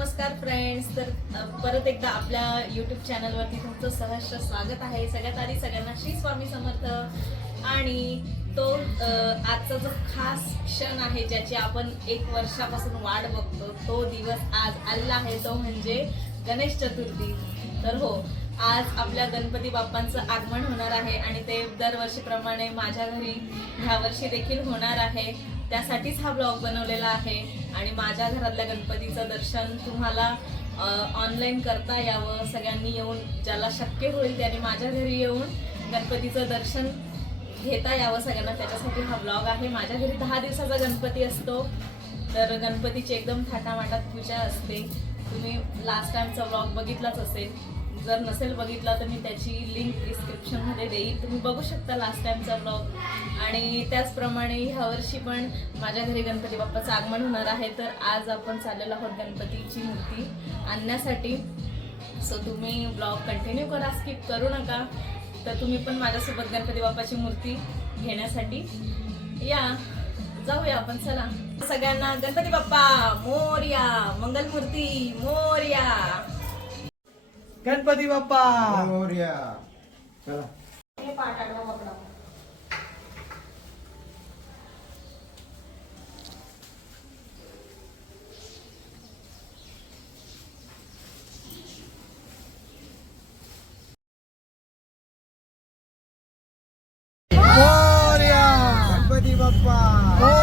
नमस्कार फ्रेंड्स तर परत एकदा आपल्या युट्यूब चॅनलवरती तुमचं सहर्ष स्वागत आहे. सगळ्यात आधी सगळ्यांना श्री स्वामी समर्थ. आणि तो आजचा जो खास क्षण आहे ज्याची आपण एक वर्षापासून वाट बघतो तो दिवस आज आलेला आहे. तो म्हणजे गणेश चतुर्थी. तर हो आज आपल्या गणपती बाप्पांचं आगमन होणार आहे आणि ते दरवर्षीप्रमाणे माझ्या घरी ह्या वर्षी देखील होणार आहे. त्यासाठीच हा ब्लॉग बनवलेला आहे. आणि माझ्या घरातल्या गणपतीचं दर्शन तुम्हाला ऑनलाईन करता यावं सगळ्यांनी येऊन ज्याला शक्य होईल त्याने माझ्या घरी येऊन गणपतीचं दर्शन घेता यावं सगळ्यांना. त्याच्यासाठी हा ब्लॉग आहे. माझ्या घरी दहा दिवसाचा गणपती असतो. तर गणपतीची एकदम थाटामाटात पूजा असते. तुम्ही लास्ट टाइमचा ब्लॉग बघितलाच असेल. जर नसेल बघितला तर मी त्याची लिंक डिस्क्रिप्शनमध्ये देईल. तुम्ही बघू शकता लास्ट टाइमचा ब्लॉग आणि त्याचप्रमाणे ह्या वर्षी पण माझ्या घरी गणपती बाप्पाचं आगमन होणार आहे. तर आज आपण चाललेलो आहोत गणपतीची मूर्ती आणण्यासाठी. सो तुम्ही ब्लॉग कंटिन्यू करा स्किप करू नका. तर तुम्ही पण माझ्यासोबत गणपती बाप्पाची मूर्ती घेण्यासाठी या. जाऊया आपण चला. सगळ्यांना गणपती बाप्पा मोर्या मंगलमूर्ती मोर्या. गणपती बाप्पा! मोरया. चला. हे पाठ आडवा पकडा. मोरया. गणपती बाप्पा.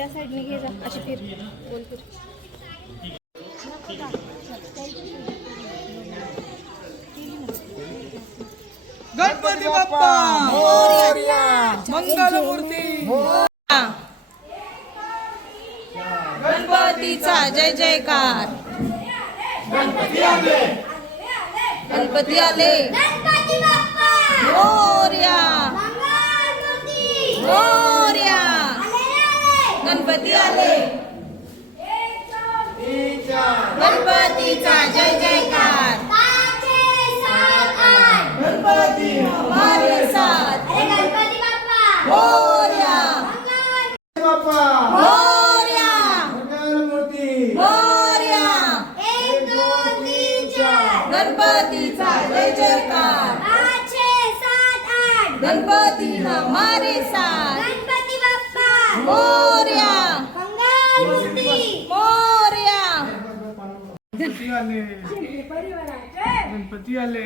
त्या साईडने घे जा अशी फिर. बोल फिर. गणपती बाप्पा! मोरया! मंगलमूर्ती! गणपतीचा जय जयकार! गणपती आले! गणपती बाप्पा! मोर्या! मंगलमूर्ती! मोर्या! आले आले गणपती आले. तीन चार गणपतीचा जय जयकार. पाचशे सात आठ गणपती. हमारे साथ. अरे गणपती बाप्पा. मोर्या. मंगल बाप्पा. मोर्या. मंगलमूर्ती. मोर्या. एक दोन तीन चार. गणपतीचा जय जयकार. पाचशे सात आठ. गणपती हमारे साथ. मोर्या. मोर्या. गणपती आले गणपती आले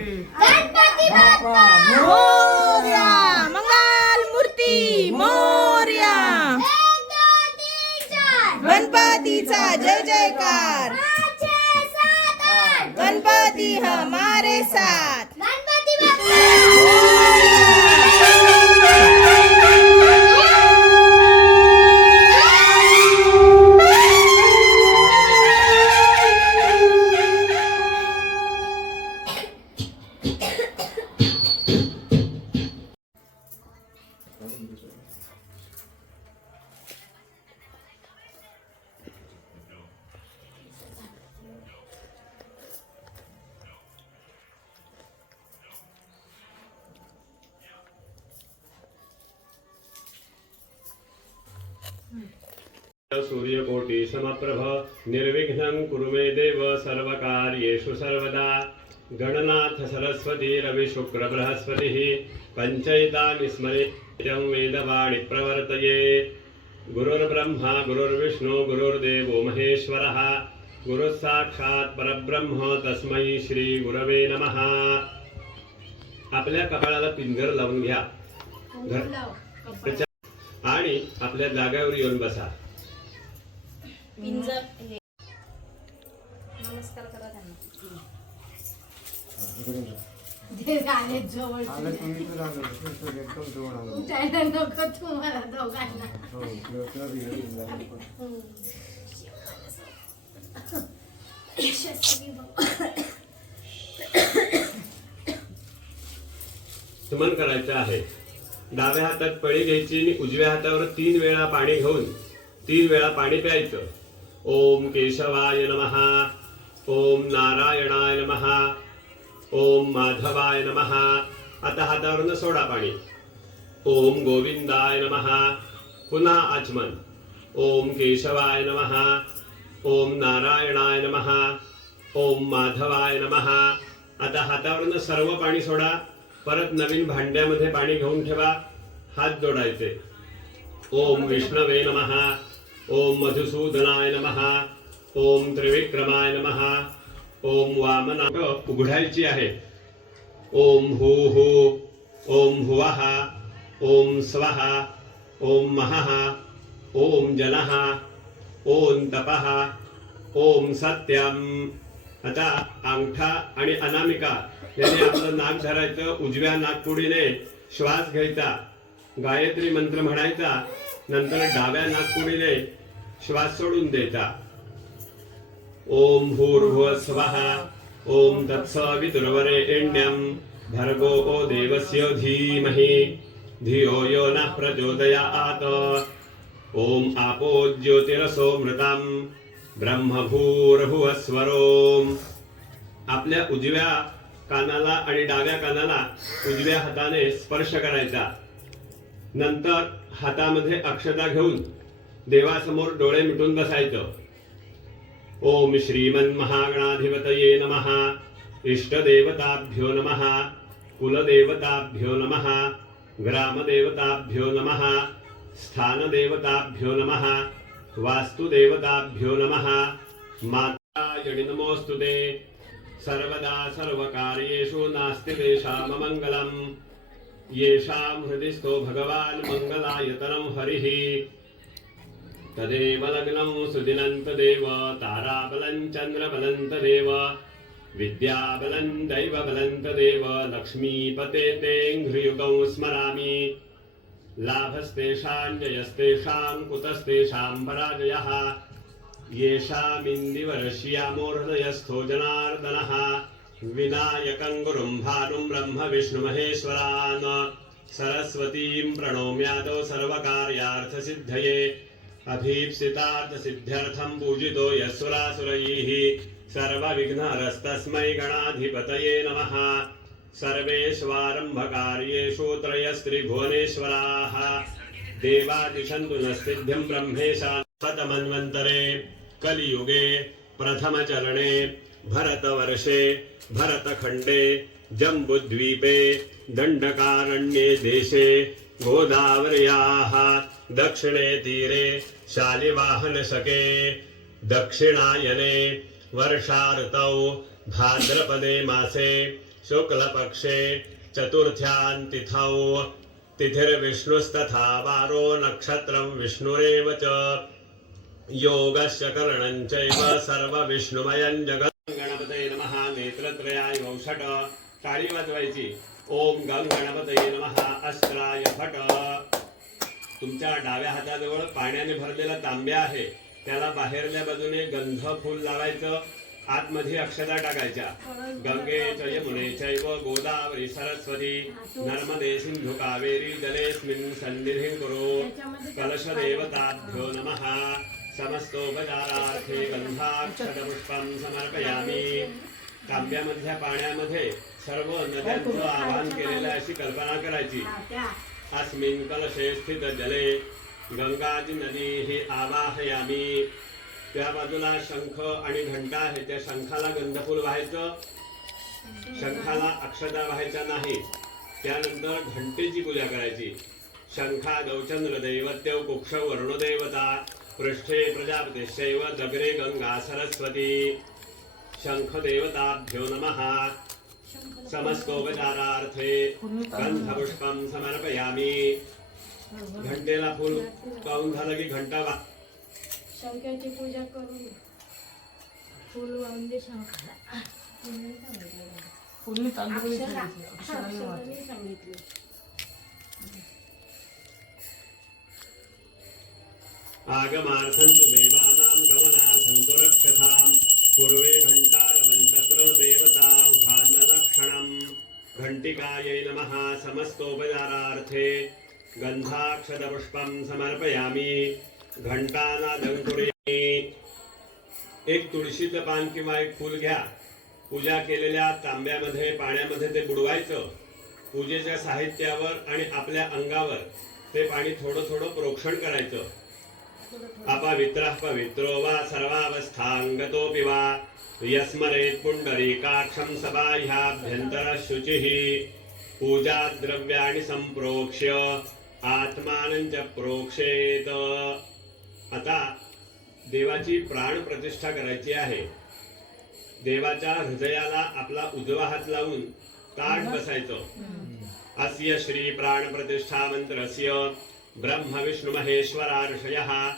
मोर्या. मंगल मूर्ती. मोर्या. गणपतीचा. जय जयकार. गणपती हमारे साथ. गणपती सूर्यकोटि समप्रभ निर्विघ्नं कुरु मे देव सर्वकार्येषु सर्वदा। गणनाथ सरस्वती रविशुक्र बृहस्पतिः। पञ्चैतानि स्मरेत्यं वेदवाणि प्रवर्तये। गुरुर्ब्रह्मा गुरुर्विष्णु गुरुर्देवो महेश्वरः। गुरुः साक्षात् परब्रह्म तस्मै श्री गुरवे नमः। आपल्या कपाळाला पिंजर लावून घ्या। घर- आणि आपल्या जागेवर येऊन बसा. पिंजर हे. नमस्कार करा त्यांना आलं तुम्ही तर आलं तर एकदम जवळ आलं. हो, तुला-. सुमन करायचं आहे. डाव्या हातात पळी घ्यायची आणि उजव्या हातावर तीन वेळा पाणी घेऊन तीन वेळा पाणी प्यायचं. ओम केशवाय नमः. ओम नारायणाय नमः. ओम माधवाय नमः। आता हातावरनं सोडा पाणी। ओम गोविंदाय नमहा पुन्हा आचमन। ओम केशवाय नमहा ओम नारायणाय नमहा ओम माधवाय नमः। आता हातावरनं सर्व पाणी सोडा। परत नवीन भांड्यामध्ये पाणी घेऊन ठेवा। हात जोडायचे। ओम विष्णवे नमहा ओम मधुसूदनाय नमः। ओम त्रिविक्रमाय नमहा ओम वामना उघडायची आहे. ओम हो हो ओम हुवाहा ओम स्वाहा ओम महाहा ओम जनः ओम तपहा ओम सत्यम. आता अंगठा आणि अनामिका याने आपलं नाक धरायचं उजव्या नागपुडीने श्वास घ्यायचा गायत्री मंत्र म्हणायचा नंतर डाव्या नागपुडीने श्वास सोडून द्यायचा. ॐ भूर्भुव स्वः। ओम तत्सवितुर्वरेण्यं भर्गो ओ देवस्य धीमहि। धियो यो नः प्रचोदयात्। ओम आपो ज्योतिरसो ज्योतिरसोमृतं ब्रह्मभूर्भुवस्वरोम आपल्या उजव्या कानाला आणि डाव्या कानाला उजव्या हाताने स्पर्श करायचा। नंतर हातामध्ये अक्षता घेऊन देवासमोर डोळे मिटून बसायचं। ओम श्रीमन्महागणाधिपतये नमः। इष्टदेवताभ्यो नमः कुलदेवताभ्यो नमः ग्रामदेवताभ्यो नमः स्थानदेवताभ्यो नमः वास्तुदेवताभ्यो नमः। मातायणि नमोऽस्तु ते। सर्वदा सर्वकार्येषु नास्ति तेषाममङ्गलम् येषां हृदि भगवान् मङ्गलायतनं हरिः। तदेव लग्नं सुदिनन्तदेव ताराबलं चन्द्रबलन्तदेव विद्याबलं दैवबलन्तदेव दैवबलन्त देव लक्ष्मीपते तेऽङ्घ्रियुगौ स्मरामि। लाभस्तेषाम् जयस्तेषाम् कुतस्तेषाम् पराजयः। येषामिन्दिवर्ष्यामो हृदयस्थो जनार्दनः। विनायकं गुरुं भानुं ब्रह्मविष्णुमहेश्वरान्। सरस्वतीं प्रणोम्यादौ सर्वकार्यार्थसिद्धये। अभीप्सितार्थसिद्ध्यर्थं पूजितो यस्वरासुरैः सर्वविघ्नहरस्तस्मै गणाधिपतये नमः। सर्वेष्वारम्भकार्येषु त्रयस्त्रिभुवनेश्वराः। देवादिशन्तु नस्तिभ्यं ब्रह्मेशातमन्वन्तरे कलियुगे प्रथमचरणे भरतवर्षे भरतखण्डे जम्बुद्वीपे दण्डकारण्ये देशे गोदावर्याः दक्षिणे तीरे शालिवाहनशके। दक्षिणायने वर्षा ऋतौ भाद्रपदे मासे शुक्लपक्षे चतुर्थ्यां तिथौ तिथिर्विष्णुस्तथा वारो नक्षत्रं विष्णुरेव च। योगस्य करणं चैव सर्वविष्णुमयं जगत्। गणपते नमः नेत्रत्रयाय वंषट टाळी वाजवायची ओम गंग गणपतये नमः अस्त्राय फट. तुमच्या डाव्या हाताजवळ पाण्याने भरलेला तांब्या आहे. त्याला बाहेरल्या बाजूने गंध फूल लावायचं. आतमध्ये अक्षता टाकायच्या. गंगे च यमुने चैव गोदावरी सरस्वती. नर्मदे सिंधु कावेरी जलेस्मिन् सन्निधिं कलश देवताभ्यो नमः. समस्तोपचारार्थे गंधाक्षतपुष्पं समर्पयामि. तांब्यामधल्या पाण्यामध्ये सर्व नद्यांचं आवाहन केलेलं अशी कल्पना करायची. अस्मिन् कलशे स्थित जले. गंगाजी नदी ही आवाहयामी. त्या बाजूला शंख आणि घंटा आहे. त्या शंखाला गंधफूल व्हायचं. शंखाला अक्षता व्हायच्या नाही. त्यानंतर घंटेची पूजा करायची. शंखा गौचंद्र दैवत्य कुक्ष वरुणदेवता. पृष्ठे प्रजापतिशैव दगरे गंगा सरस्वती. शंख देवताभ्यो नमः। समस्तोपचारार्थे गंधपुष्पं समर्पयामि। घंटेला फूल पाहून झालं की घंटा वा शंकराची पूजा करून फुल वाहून दे शंकराला तांदूळ सांगितले आगमार्थं तु देवानां समस्तोपचारार्थे गंधाक्षतपुष्पं समर्पयामि घण्टानादं कुर्यामि। एक तुळशीचं पान किंवा एक फूल घ्या. पूजा केलेल्या तांब्यामध्ये पाण्यामध्ये ते बुडवायचं. पूजेच्या साहित्यावर आणि आपल्या अंगावर ते पाणी थोडं थोडं प्रोक्षण करायचं. अपवित्रः पवित्रो वा सर्वावस्थांगतो पिवा यस्मरेत सर्वावस्थाङ्गतोऽपि वा। यस्मरेत् पुण्डरीकाक्षं शुचिही शुचिः पूजाद्रव्याणि सम्प्रोक्ष्य आत्मानं च प्रोक्षेत. आता देवाची प्राण प्रतिष्ठा करायची आहे. देवाच्या हृदयाला आपला उजवा हात लावून ताट बसायचं. अस्य श्री प्राण प्रतिष्ठा मंत्रस्य. ब्रह्म विष्णु महेश्वरार्षयः.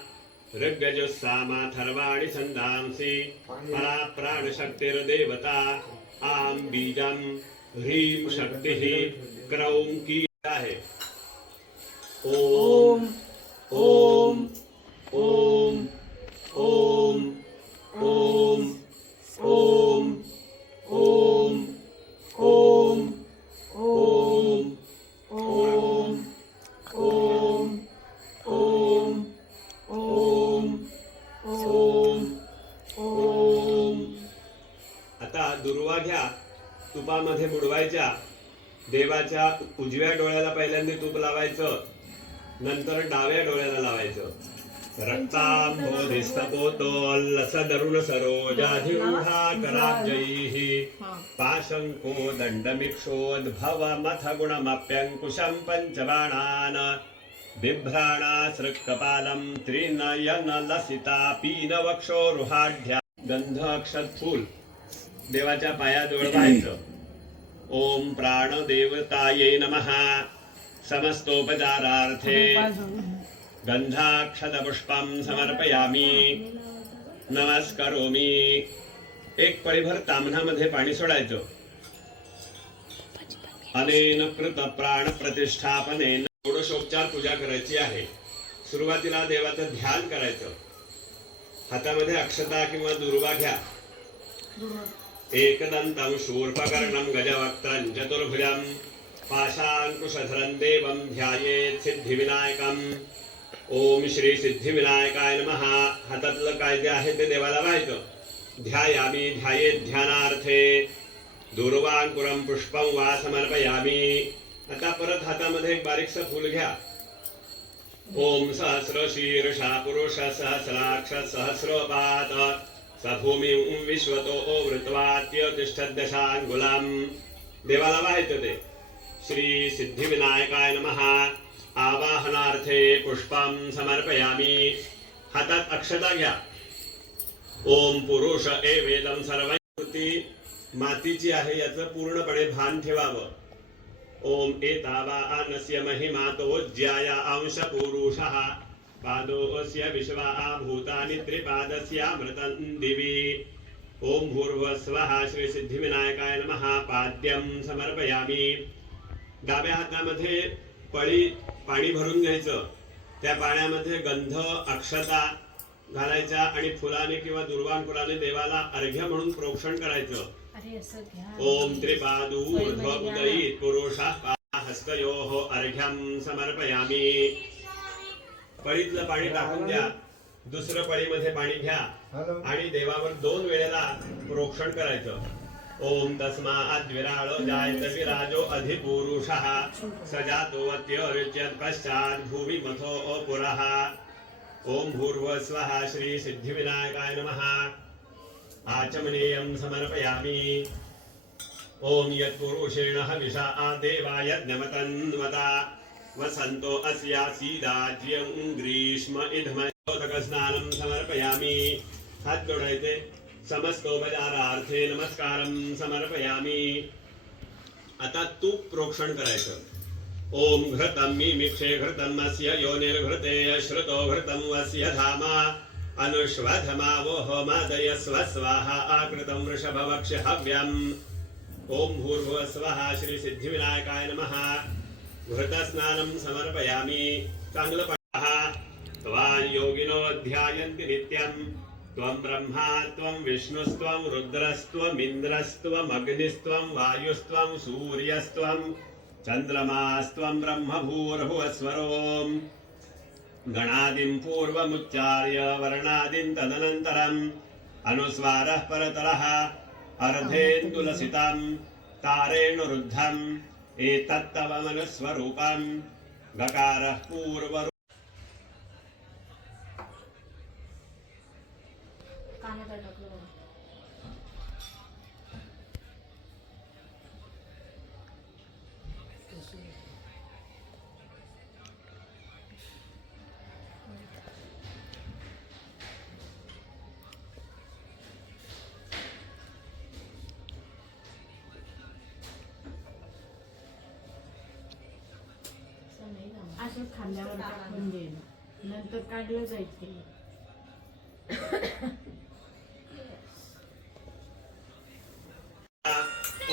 ऋग्यजुस्सामाथर्वाणि छन्दांसि परा प्राणशक्तिर्देवता आं बीजं ह्रीं शक्तिः क्रौं की आहे ओम ओम ओम ओम ओम ओम ओम ओम ओम ओम ओम ओम ओम ओम ओम आता दुर्वा घ्या तुपामध्ये बुडवायच्या देवाच्या उजव्या डोळ्याला पहिल्यांदा तूप लावायचं नंतर डाव्या डोळ्याला लावायचं. रक्तांबोधिस्तपोतोल्लसदरुण सरोजाधिरूढा कराब्जैः पाशङ्को दण्डमिक्षोद्भवमथ गुणमप्यङ्कुशं पञ्चबाणान् बिभ्राणासृक्कपालं त्रिनयनलसिता पीनवक्षोरुहाढ्या गंध अक्षत फूल देवाच्या पायाजवळ व्हायचं. ओम प्राण देवताये नमः. समस्तोपचारार्थे गंधाक्षतपुष्पं समर्पयामी. नमस्करोमी. एक पळीभर तामणामध्ये पाणी सोडायचं. अनेन कृत प्राण प्रतिष्ठापने षोडशोपचार पूजा करायची आहे. सुरुवातीला देवाचं ध्यान करायचं. हातामध्ये अक्षता किंवा दुर्वा घ्या. एकदन्तं शूर्पकर्णं गजवक्त्रं चतुर्भुजं पाशाङ्कुशधरं देवं ध्यायेत् सिद्धिविनायकम्। ओम श्री सिद्धिविनायकाय नमः। हातातलं काय जे आहे ते देवाला व्हायचं ध्यायामी, ध्यायेत ध्यानार्थे। दुर्वांकुरं पुष्पं वा समर्पयामी आता परत हातामध्ये एक बारीकसं फूल घ्या ओम सहस्र शीर्षा पुरुष सहस्राक्ष सहस्रपात सभूमी विश्वतो वृत्वात्य तिष्ठदशांगुलाम देवाला व्हायचं ते श्री सिद्धिविनायकाय नमः। आवाहनार्थे पुष्पं समर्पयामि। हातात अक्षता घ्या ओम पुरुष ए वेदम सर्व कृती मातीची आहे याचं पूर्णपणे भान ठेवावं। ओम एतावा आनस्य महिमा तो ज्याया अंश पुरुषः पादोऽस्य विश्वा भूतानि त्रिपादस्यामृतं दिवि। ओम भूर्भुवस्वः श्री सिद्धिविनायकाय नमः। पाद्यं समर्पयामी। डाव्या हातामध्ये पळी पाणी भरून घ्यायचं. त्या पाण्यामध्ये गंध अक्षता घालायच्या आणि फुलाने किंवा दुर्वांकुराने देवाला अर्घ्य म्हणून प्रोक्षण करायचं. ओम त्रिपादूर्ध्व उदयीत पुरुषः हस्तयोः अर्घ्यं समर्पयामी। पळीतलं पाणी टाकून द्या. दुसरं पळीमध्ये पाणी घ्या. आणि देवावर दोन वेळेला प्रोक्षण करायचं. ओम तस्मात् विराळ जायत विराजो अधिपुरुषः सजातो अत्युच्यत पश्चात् भुवि मथो पुरः। ओम भूर्भुवस्वः श्री सिद्धिविनायकाय नमः। आचमनीयं समर्पयामि। ओम यत्पुरुषेण हविषा देवाय ज्ञमतन्वता। वसन्तो अस्यासीदाज्यं ग्रीष्म इधमोदकस्नानं समर्पयामि। हात जोडायचे। समस्तोपचारार्थे नमस्कारं समर्पयामि। आता तूप प्रोक्षण करायचं। ओम घृतं मिमिक्षे घृतं अस्य योनिर्घृते श्रुतो घृतं वस्य धामा। अनुष्वधमावोहमादय स्वस्वाहा आकृतं वृषभवक्ष हव्यम्। ओम भूर्भुव स्वः श्री सिद्धिविनायकाय नमः। घृतस्नानं समर्पयामी चांगलं पहा त्वां योगिनो ध्यायन्ति नित्यं त्वं ब्रह्मा त्वं विष्णुस्त्वं रुद्रस्त्वमिन्द्रस्त्वमग्निस्त्वं वायुस्त्वं सूर्यस्त्वं चन्द्रमास्त्वं ब्रह्मभूर्भुवस्वरोम् गणादिं पूर्वमुच्चार्य वर्णादिं तदनन्तरम् अनुस्वारः परतरः अर्धेन्दुलसितं तारेण रुद्धम् एतत्तव मनस्वरूपम् गकारः पूर्व कानात असं खांद्यावर टाकून देईल नंतर काढलं जाईल ते.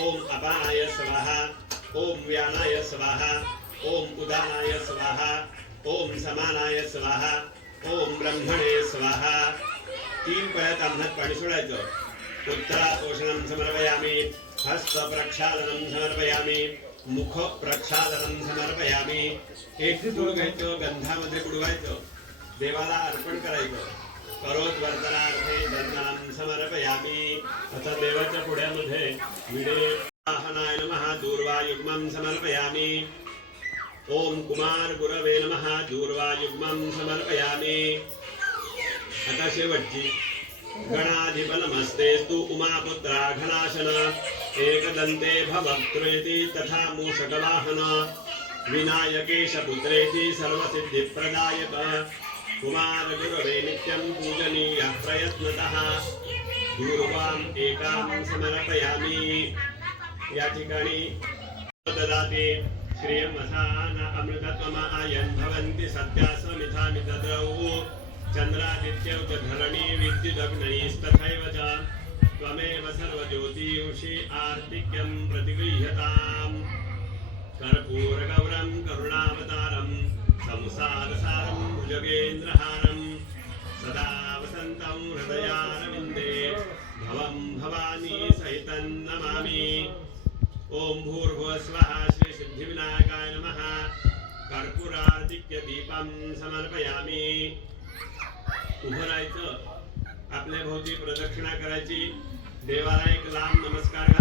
ओम अपानाय स्वाहा ओम व्यानाय स्वाहा ओम उदानाय स्वाहा ओम समानाय स्वाहा ओम ब्रह्मणे स्वाहा. तीन पळ्यात आम्हात पाणी सोडायचं. उत्तरा पोषणं समर्पयामी हस्त प्रक्षालनं समर्पयामी मुख प्रक्षालनं समर्पयामी। एक धूळ घ्यायचं गंधामध्ये बुडवायचं देवाला अर्पण करायचं करोत वर्तनार्थे दंडां समर्पयामी। अथा देवाच्या पुढ्यामध्ये विडे वाहनाय नमः। दूर्वायुग्मं समर्पयामी। ओम कुमार गुरवे नमः। दूर्वायुग्मं समर्पयामी। आता शेवटची गणाधिपनमस्ते तु उमापुत्राघनाशन एकदन्ते भवक्त्रेति तथा मूषकवाहन। विनायकेशपुत्रेति सर्वसिद्धिप्रदायक। कुमारगुरवे नित्यं पूजनीयः प्रयत्नतः। दूर्वाम् एकां समर्पयामि। या ठिकाणी ददाति श्रियमसान अमृतत्वमायन् भवन्ति सत्यासमिथामितद्रौ। चन्द्रादित्यौ च धरणी विद्युदग्नैस्तथैव च त्वमेव सर्वज्योतिषि आर्तिक्यं प्रतिगृह्यताम् कर्पूरगौरं करुणावतारं संसारसारं भुजगेन्द्रहारं सदा वसन्तं हृदयारविन्दे भवं भवानी सहितं नमामि ॐ भूर्भुवस्वः श्रीसिद्धिविनायकाय नमः. कर्पूरार्तिक्यदीपं समर्पयामि. उभं राहायचं. आपल्या भोवती प्रदक्षिणा करायची. देवाला एक लांब नमस्कार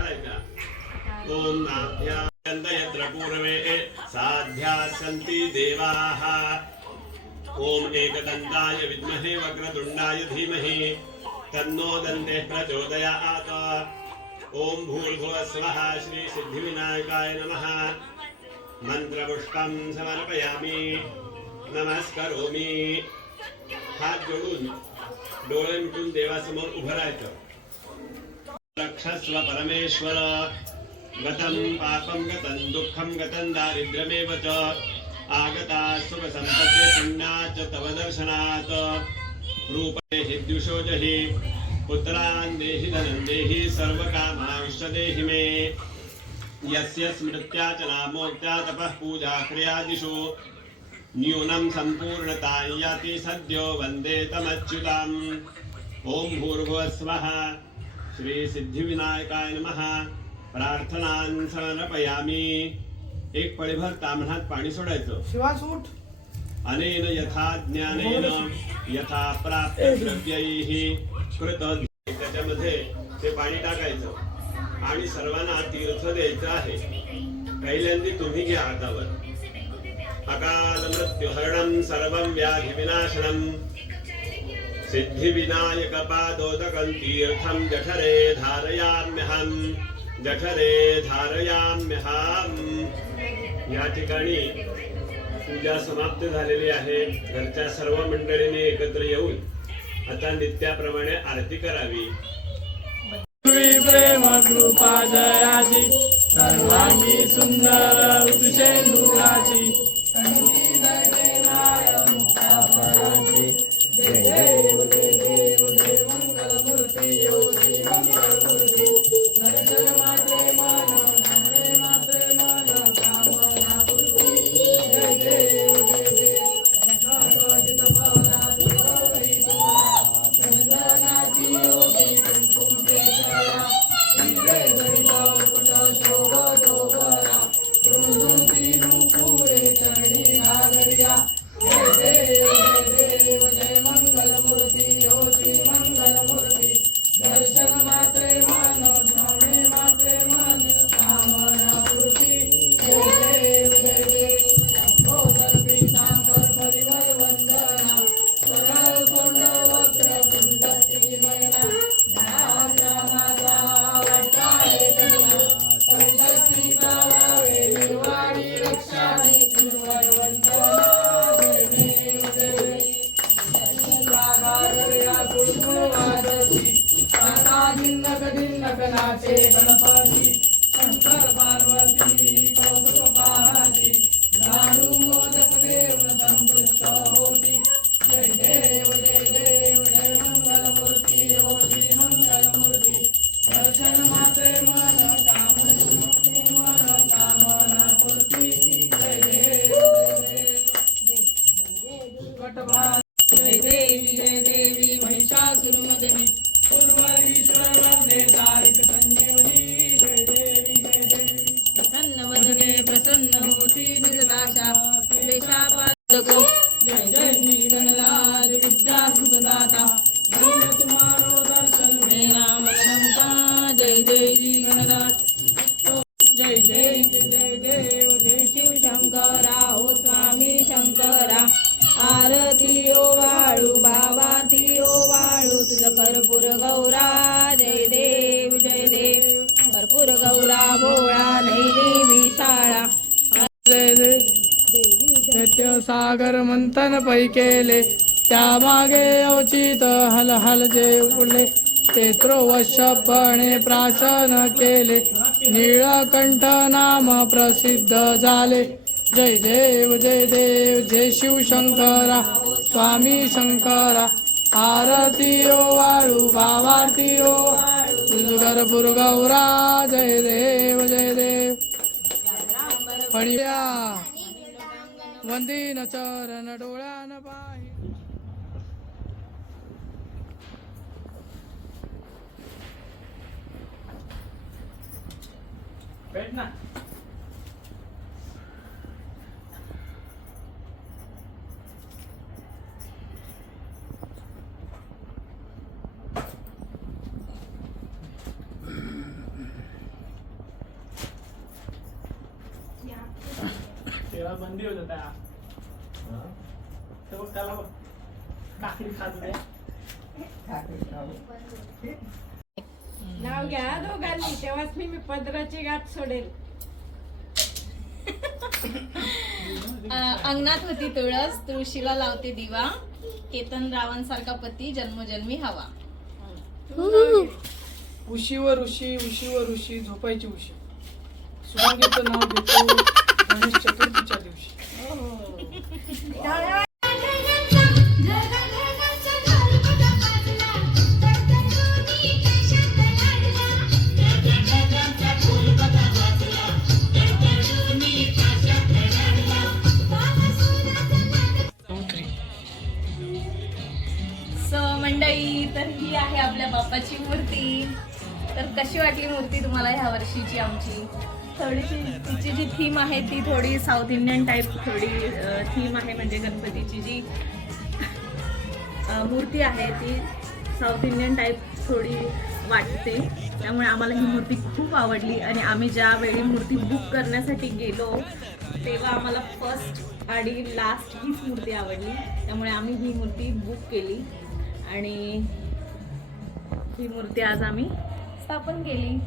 ॐ नाभ्यान्त यत्र पूर्वे साध्या सन्ति देवाः. ॐ एकदन्ताय विद्महे वक्रतुण्डाय धीमहि. तन्नो दन्ते प्रचोदयात्. ॐ भूर्भुवस्वः श्रीसिद्धिविनायकाय नमः. मंत्रपुष्पं समर्पयामि. नमस्करोमि. हात जोडून डोळे मिटून देवासमोर उभं राहायचं. रक्षस्व परमेश्वर गतं पापं गतं दुःखं गतं दारिद्र्यमेव च आगता सुख सुखसम्पत्ते च तव दर्शनात्। रूपे हि द्युषो जहि पुत्रान् देहि धनं देहि सर्वकामांश्च देहि मे। यस्य स्मृत्या च नामोक्त्या तपः पूजा क्रियादिषु न्यूनं याति सद्यो वन्दे तमच्युताम्। ॐ भूर्भुवस्वः। श्रीसिद्धिविनायकाय नमः। प्रार्थनान् समर्पयामि। एक पळीभर ताम्हणात पाणी सोडायचं। शिवास उठ अनेन यथा ज्ञानेन यथा प्राप्त द्रव्यैः कृत त्याच्यामध्ये ते पाणी टाकायचं आणि सर्वांना तीर्थ द्यायचं आहे. पहिल्यांदा तुम्ही घ्या हातावर. अकालमृत्युहरणं सर्वं व्याधिविनाशनम् सिद्धिविनायकपादोदकं तीर्थं जठरे धारयाम्यहम् जठरे धारयाम्यहम्। या ठिकाणी पूजा समाप्त झालेली आहे. घरच्या सर्व मंडळीने एकत्र येऊन आता नित्याप्रमाणे आरती करावी. प्रेम कृपा जयाची सर्वांगी सुंदर Thank you. सागर मंथन पै केले. त्यामागे अवचित हल हल जे उडले ते त्रोवशपणे प्राशन केले. निळकंठ नाम प्रसिद्ध झाले. जय देव जय देव जय शिवशंकरा. स्वामी शंकरा. आरती ओ वाळू भावारती ओ गौरा जय देव जय देव. पडिया. वंदीन चरण डोळ्यान पाहि बैठ ना तेव्हा बंदी होत त्या तेव्हा त्याला बघ काकडी खात होत्या नाव घ्या दोघांनी तेव्हाच मी मी पदराची गाठ सोडेल. अंगणात होती तुळस तुळशीला लावते दिवा केतन रावांसारखा पती जन्मोजन्मी हवा. उशीवर उशी उशीवर उशी झोपायची उशी. सुभागीचं नाव घेतो गणेश चतुर्थीच्या दिवशी. मला तुम्हाला ह्या वर्षीची आमची थोडीशी तिची जी थीम आहे ती थोडी साऊथ इंडियन टाईप थोडी थीम आहे म्हणजे गणपतीची जी मूर्ती आहे ती साऊथ इंडियन टाईप थोडी वाटते. त्यामुळे आम्हाला ही मूर्ती खूप आवडली आणि आम्ही ज्यावेळी मूर्ती बुक करण्यासाठी गेलो तेव्हा आम्हाला फर्स्ट आणि लास्ट हीच मूर्ती आवडली. त्यामुळे आम्ही ही मूर्ती बुक केली आणि ही मूर्ती आज आम्ही स्थापन केली.